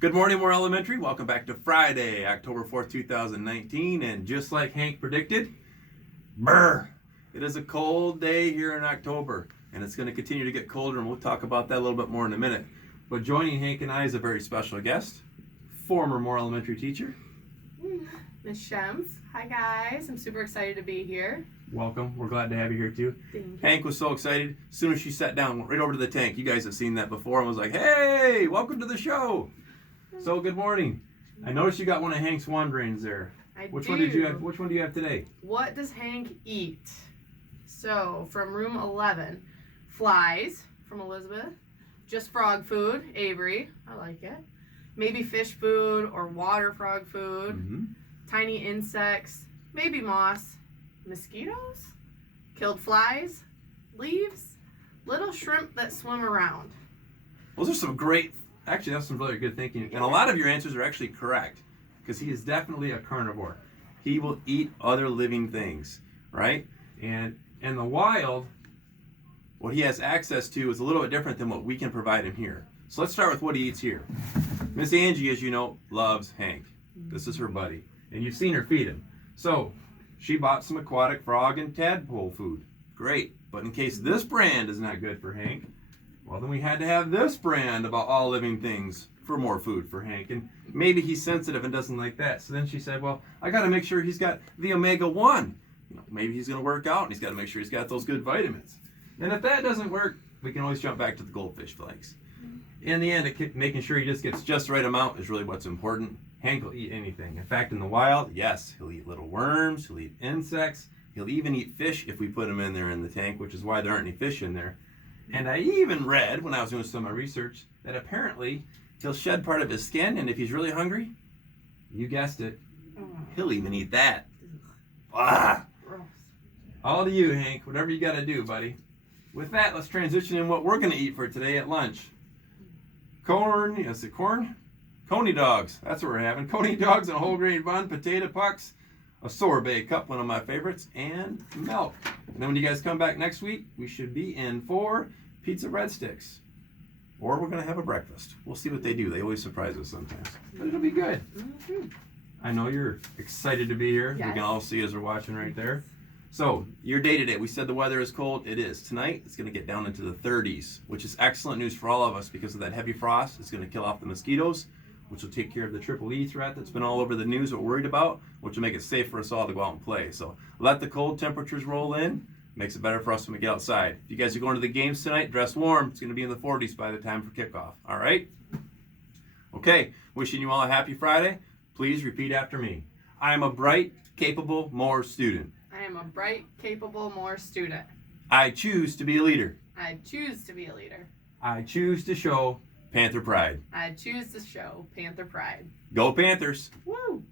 Good morning, Moore Elementary. Welcome back to Friday, October 4th, 2019. And just like Hank predicted, it is a cold day here in October. And it's going to continue to get colder, and we'll talk about that a little bit more in a minute. But joining Hank and I is a very special guest, former Moore Elementary teacher. Miss Schemph. Hi guys, I'm super excited to be here. Welcome. We're glad to have you here too. Thank you. Hank was so excited. As soon as she sat down, went right over to the tank. You guys have seen that before, and was like, "Hey, welcome to the show." So good morning. I noticed you got one of Hank's wanderings there. Which one did you have? Which one do you have today? What does Hank eat? So from room 11, flies from Elizabeth, just frog food, Avery. I like it. Maybe fish food or water frog food. Mm-hmm. Tiny insects, maybe moss, mosquitoes, killed flies, leaves, little shrimp that swim around. Those are some great, actually that's some really good thinking. And a lot of your answers are actually correct, because he is definitely a carnivore. He will eat other living things, right? And in the wild, what he has access to is a little bit different than what we can provide him here. So let's start with what he eats here. Miss Angie, as you know, loves Hank. This is her buddy. And you've seen her feed him. So she bought some aquatic frog and tadpole food. Great. But in case this brand is not good for Hank, well, then we had to have this brand about all living things for more food for Hank. And maybe he's sensitive and doesn't like that. So then she said, well, I got to make sure he's got the omega-1. Maybe he's going to work out, and he's got to make sure he's got those good vitamins. And if that doesn't work, we can always jump back to the goldfish flakes. In the end, making sure he just gets just the right amount is really what's important. Hank will eat anything. In fact, in the wild, yes, he'll eat little worms, he'll eat insects, he'll even eat fish if we put him in there in the tank, which is why there aren't any fish in there. And I even read, when I was doing some of my research, that apparently he'll shed part of his skin, and if he's really hungry, you guessed it, he'll even eat that. Ah! All to you, Hank, whatever you got to do, buddy. With that, let's transition in what we're going to eat for today at lunch. Corn, is it corn? Coney dogs, that's what we're having. Coney dogs and a whole grain bun, potato pucks, a sorbet cup, one of my favorites, and milk. And then when you guys come back next week, we should be in for pizza breadsticks. Or we're going to have a breakfast. We'll see what they do. They always surprise us sometimes. But it'll be good. Mm-hmm. I know you're excited to be here. Yes. We can all see as we're watching right there. So, your day today, we said the weather is cold. It is. Tonight, it's going to get down into the 30s, which is excellent news for all of us because of that heavy frost. It's going to kill off the mosquitoes, which will take care of the triple E threat that's been all over the news we're worried about, which will make it safe for us all to go out and play. So, let the cold temperatures roll in. Makes it better for us when we get outside. If you guys are going to the games tonight, dress warm. It's going to be in the 40s by the time for kickoff. All right? Okay. Wishing you all a happy Friday. Please repeat after me. I am a bright, capable Moore student. I am a bright, capable Moore student. I choose to be a leader. I choose to be a leader. I choose to show Panther pride. I choose to show Panther pride. Go Panthers! Woo!